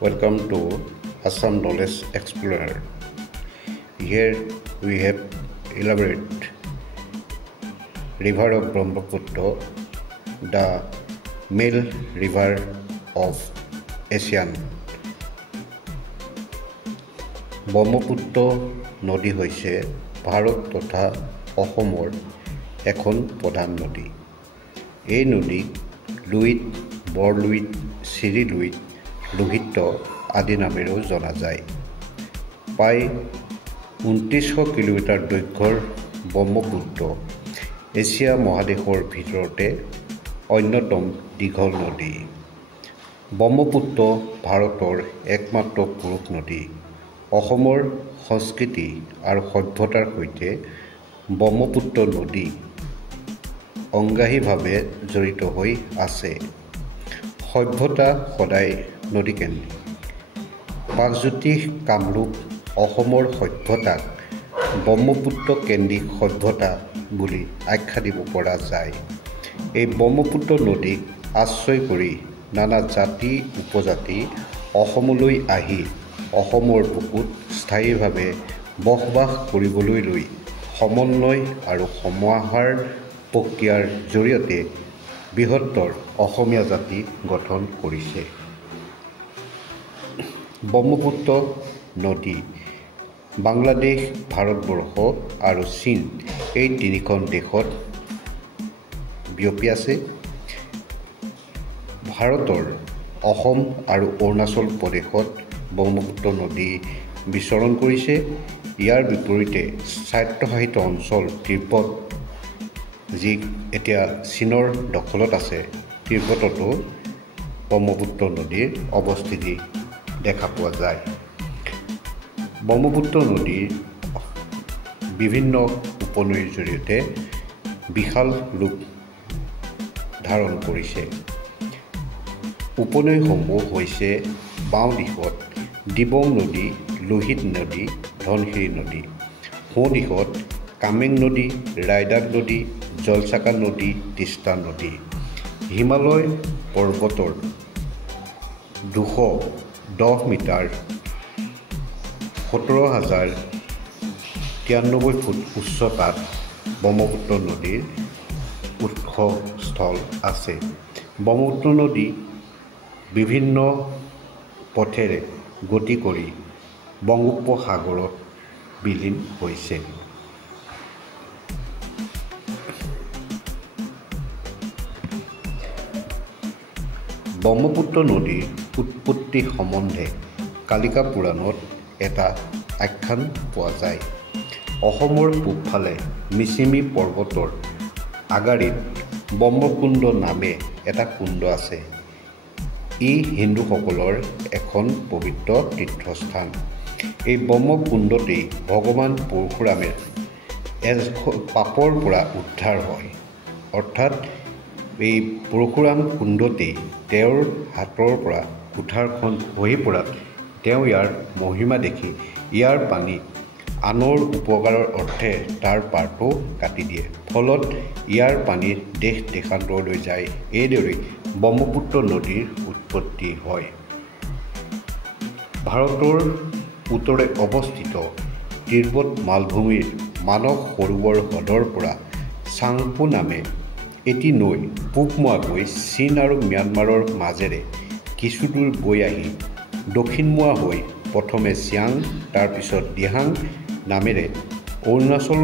Welcome to Assam Knowledge Explorer. Here we have elaborate river of Brahmaputra, the male river of Asian. Brahmaputra নদী হৈছে ভাৰত তথা অসমৰ এখন প্ৰধান নদী। এই নদীক লুইত, বৰলুইত, চিৰিলুইত, লোহিত আদি নামেৰেও জনা যায়। প্ৰায় ২৯০০ কিলোমিটাৰ দৈৰ্ঘ্যৰ ব্ৰহ্মপুত্ৰ এছিয়া মহাদেশৰ ভিতৰতে অন্যতম দীঘল নদী। ব্ৰহ্মপুত্ৰ ভাৰতৰ একমাত্ৰ পুৰুষ নদী। অসমৰ সংস্কৃতি আৰু সভ্যতাৰ সৈতে ব্ৰহ্মপুত্ৰ নদী অংগাহীভাৱে জড়িত হৈ আছে। সভ্যতা সদায় নদীকেন্দ্ৰিক। প্ৰাগজ্যোতিষ কামৰূপ অসমৰ সভ্যতাক ব্ৰহ্মপুত্ৰ কেন্দ্ৰিক সভ্যতা বুলি আখ্যা দিব পৰা যায়। এই ব্ৰহ্মপুত্ৰ নদীক আশ্ৰয় কৰি নানা জাতি উপজাতি অসমলৈ আহি অসমৰ বুকুত স্থায়ীভাৱে বসবাস কৰিবলৈ লৈ সমন্বয় আৰু সমাহাৰ প্ৰক্ৰিয়াৰ জৰিয়তে বৃহত্তৰ অসমীয়া জাতি গঠন কৰিছে। ব্ৰহ্মপুত্ৰ নদী বাংলাদেশ, ভাৰতবৰ্ষ আৰু চীন এই তিনিখন দেশত বিয়পি আছে। ভাৰতৰ অসম আৰু অৰুণাচল প্ৰদেশত ব্ৰহ্মপুত্ৰ নদী বিচৰণ কৰিছে। ইয়াৰ বিপৰীতে স্বায়ত্তশাসিত অঞ্চল তিব্বত, যি এতিয়া চীনৰ দখলত আছে, তিব্বততো ব্ৰহ্মপুত্ৰ নদীৰ অৱস্থিতি দেখা পোৱা যায়। ব্ৰহ্মপুত্ৰ নদীৰ বিভিন্ন উপনৈৰ জৰিয়তে বিশাল ৰূপ ধাৰণ কৰিছে। উপনৈসমূহ হৈছে বাওঁ দিশত দিবং নদী, লোহিত নদী, ধনশিৰি নদী। সোঁ দিশত কামেং নদী, ৰায়দাক নদী, জলচাকা নদী, তিষ্টা নদী। হিমালয় পৰ্বতৰ ২১০ মিটাৰ ১৭,০৯৩ ফুট উচ্চতাত ব্ৰহ্মপুত্ৰ নদীৰ উৎসস্থল আছে। ব্ৰহ্মপুত্ৰ নদী বিভিন্ন পথেৰে গতি কৰি বংগোপসাগৰত বিলীন হৈছে। ব্ৰহ্মপুত্ৰ নদীৰ উৎপত্তি সম্বন্ধে কালিকা পুৰাণত এটা আখ্যান পোৱা যায়। অসমৰ পূবফালে মিচিমি পৰ্বতৰ আগাৰীত ব্ৰহ্মকুণ্ড নামে এটা কুণ্ড আছে। ই হিন্দুসকলৰ এখন পবিত্ৰ তীৰ্থস্থান। এই ব্ৰহ্মকুণ্ডতেই ভগৱান পৰশুৰামে পাপৰ পৰা উদ্ধাৰ হয়। অৰ্থাৎ এই পৰশুৰাম কুণ্ডতেই তেওঁৰ হাতৰ পৰা কুঠাৰখন বহি পৰাত তেওঁ ইয়াৰ মহিমা দেখি ইয়াৰ পানী আনৰ উপকাৰৰ অৰ্থে তাৰ পাৰটো কাটি দিয়ে। ফলত ইয়াৰ পানী দেশ দেশান্তৰলৈ যায়। এইদৰেই ব্ৰহ্মপুত্ৰ নদীৰ উৎপত্তি হয়। ভাৰতৰ উত্তৰে অৱস্থিত তিব্বত মালভূমিৰ মানস সৰোবৰ হ্ৰদৰ পৰা চাংপো নামে এটি নৈ পূবমুৱাকৈ চীন আৰু ম্যানমাৰৰ মাজেৰে কিছুদূৰ বৈ আহি দক্ষিণমুৱা হৈ প্ৰথমে চিয়াং, তাৰপিছত দিহাং নামেৰে অৰুণাচল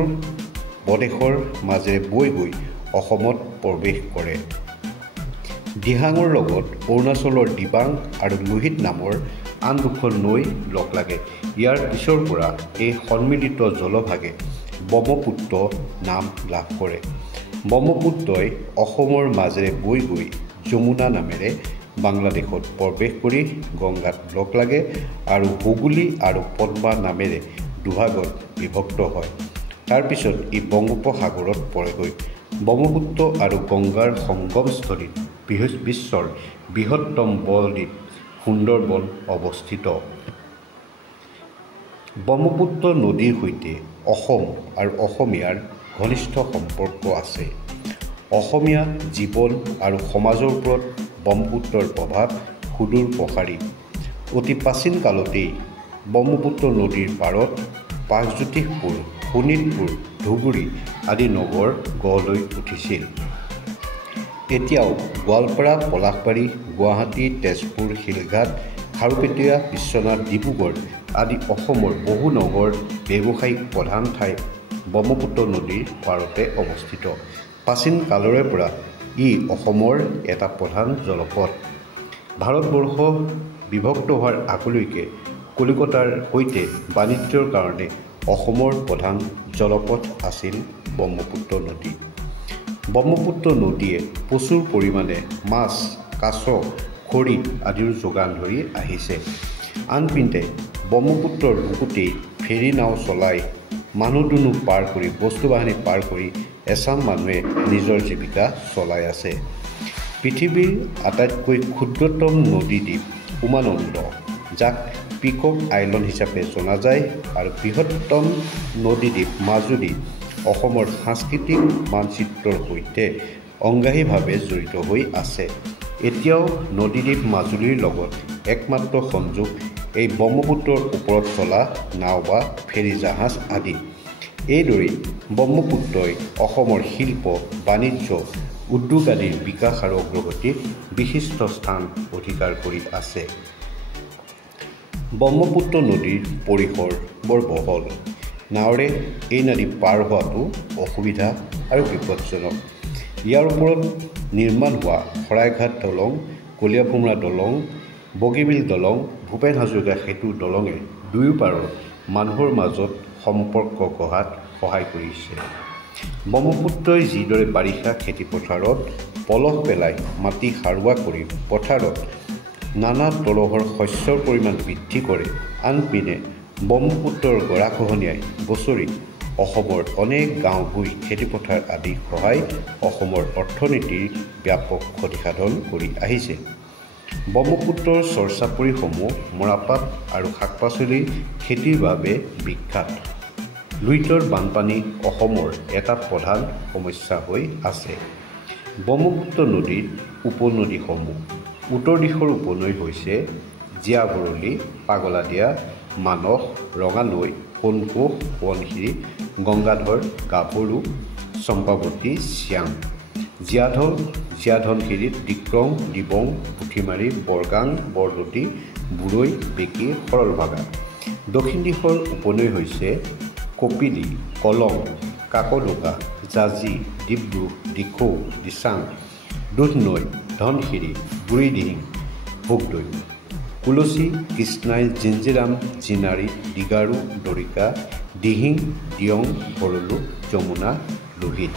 প্ৰদেশৰ মাজেৰে বৈ গৈ অসমত প্ৰৱেশ কৰে। দিহাঙৰ লগত অৰুণাচলৰ দিবাং আৰু লোহিত নামৰ আন দুখন নৈ লগ লাগে। ইয়াৰ পিছৰ পৰা এই সন্মিলিত জলভাগে ব্ৰহ্মপুত্ৰ নাম লাভ কৰে। ব্ৰহ্মপুত্ৰই অসমৰ মাজেৰে বৈ গৈ যমুনা নামেৰে বাংলাদেশত প্ৰৱেশ কৰি গংগাত লগ লাগে আৰু হুগলী আৰু পদ্মা নামেৰে দুভাগত বিভক্ত হয়। তাৰপিছত ই বংগোপসাগৰত পৰেগৈ। ব্ৰহ্মপুত্ৰ আৰু গংগাৰ সংগমস্থলীত বিশ্বৰ বৃহত্তম বদ্বীপ সুন্দৰবন অৱস্থিত। ব্ৰহ্মপুত্ৰ নদীৰ সৈতে অসম আৰু অসমীয়াৰ ঘনিষ্ঠ সম্পৰ্ক আছে। অসমীয়া জীৱন আৰু সমাজৰ ওপৰত ব্ৰহ্মপুত্ৰৰ প্ৰভাৱ সুদূৰ প্ৰসাৰী। অতি প্ৰাচীন কালতেই ব্ৰহ্মপুত্ৰ নদীৰ পাৰত প্ৰাগজ্যোতিষপুৰ, শোণিতপুৰ, ধুবুৰী আদি নগৰ গঢ় লৈ উঠিছিল। এতিয়াও গোৱালপাৰা, পলাশবাৰী, গুৱাহাটী, তেজপুৰ, শিলঘাট, খাৰুপেটীয়া, বিশ্বনাথ, ডিব্ৰুগড় আদি অসমৰ বহু নগৰ ব্যৱসায়িক প্ৰধান ঠাই ব্ৰহ্মপুত্ৰ নদীৰ পাৰতে অৱস্থিত। প্ৰাচীন কালৰে পৰা ই অসমৰ এটা প্ৰধান জলপথ। ভাৰতবৰ্ষ বিভক্ত হোৱাৰ আগলৈকে কলিকতাৰ সৈতে বাণিজ্যৰ কাৰণে অসমৰ প্ৰধান জলপথ আছিল ব্ৰহ্মপুত্ৰ নদী। ব্ৰহ্মপুত্ৰ নদীয়ে প্ৰচুৰ পৰিমাণে মাছ, কাছ, খৰি আদিৰ যোগান ধৰি আহিছে। আনপিনে ব্ৰহ্মপুত্ৰৰ বুকুতেই ফেৰী নাও চলাই মানুহ দুনুহ পাৰ কৰি, বস্তু বাহিনী পাৰ কৰি এচাম মানুহে নিজৰ জীৱিকা চলাই আছে। পৃথিৱীৰ আটাইতকৈ ক্ষুদ্ৰতম নদীদ্বীপ উমানন্দ, যাক পিকক আইলেণ্ড হিচাপে জনা যায়, আৰু বৃহত্তম নদীদ্বীপ মাজুলী অসমৰ সাংস্কৃতিক মানচিত্ৰৰ সৈতে অংগাহীভাৱে জড়িত হৈ আছে। এতিয়াও নদীদ্বীপ মাজুলীৰ লগত একমাত্ৰ সংযোগ এই ব্ৰহ্মপুত্ৰৰ ওপৰত চলা নাও বা ফেৰী জাহাজ আদি। এইদৰেই ব্ৰহ্মপুত্ৰই অসমৰ শিল্প, বাণিজ্য, উদ্যোগ আদিৰ বিকাশ আৰু অগ্ৰগতিত বিশিষ্ট স্থান অধিকাৰ কৰি আছে। ব্ৰহ্মপুত্ৰ নদীৰ পৰিসৰ বৰ বহল। নাৱেৰে এই নদী পাৰ হোৱাটো অসুবিধা আৰু বিপদজনক। ইয়াৰ ওপৰত নিৰ্মাণ হোৱা শৰাইঘাট দলং, কলীয়াভোমোৰা দলং, বগীবিল দলং, ভূপেন হাজৰিকা সেতু দলঙে দুয়োপাৰৰ মানুহৰ মাজত সম্পৰ্ক গঢ়াত সহায় কৰিছে। ব্ৰহ্মপুত্ৰই যিদৰে বাৰিষা খেতিপথাৰত পলস পেলাই মাটি সাৰুৱা কৰি পথাৰত নানা তৰহৰ শস্যৰ পৰিমাণ বৃদ্ধি কৰে, আনপিনে ব্ৰহ্মপুত্ৰৰ গৰাখহনীয়াই বছৰি অসমৰ অনেক গাঁও, ভূঁই, খেতিপথাৰ আদি সহায় অসমৰ অৰ্থনীতিৰ ব্যাপক ক্ষতিসাধন কৰি আহিছে। ব্ৰহ্মপুত্ৰৰ চৰচাপৰিসমূহ মৰাপাট আৰু শাক পাচলিৰ খেতিৰ বাবে বিখ্যাত। লুইতৰ বানপানী অসমৰ এটা প্ৰধান সমস্যা হৈ আছে। ব্ৰহ্মপুত্ৰ নদীৰ উপনদীসমূহ। উত্তৰ দিশৰ উপনৈ হৈছে জীয়াভৰলী, পাগলাদিয়া, মানস, ৰঙানৈ, সোণকোষ, সোৱণশিৰি, গংগাধৰ, গাভৰু, চম্পাৱতী, চিয়াং। জীয়াধনশিৰিত ডিক্ৰং, দিবং, পুঠিমাৰী, বৰগাং, বৰদতী, বুৰৈ, বেকী, সৰলভাগা। দক্ষিণ দিশৰ উপনৈ হৈছে কপিলী, কলং, কাকডোকা, জাঁজি, ডিব্ৰু, দিখৌ, দিচাং, দুধনৈ, ধনশিৰি, বুঢ়ীদিহিং, ভোগদৈ, কুলচী, কৃষ্ণাই, জিঞ্জিৰাম, জিনাৰী, দিগাৰু, দৰিকা, দিহিং, দিয়ং, ভৰলু, যমুনা, লোহিত।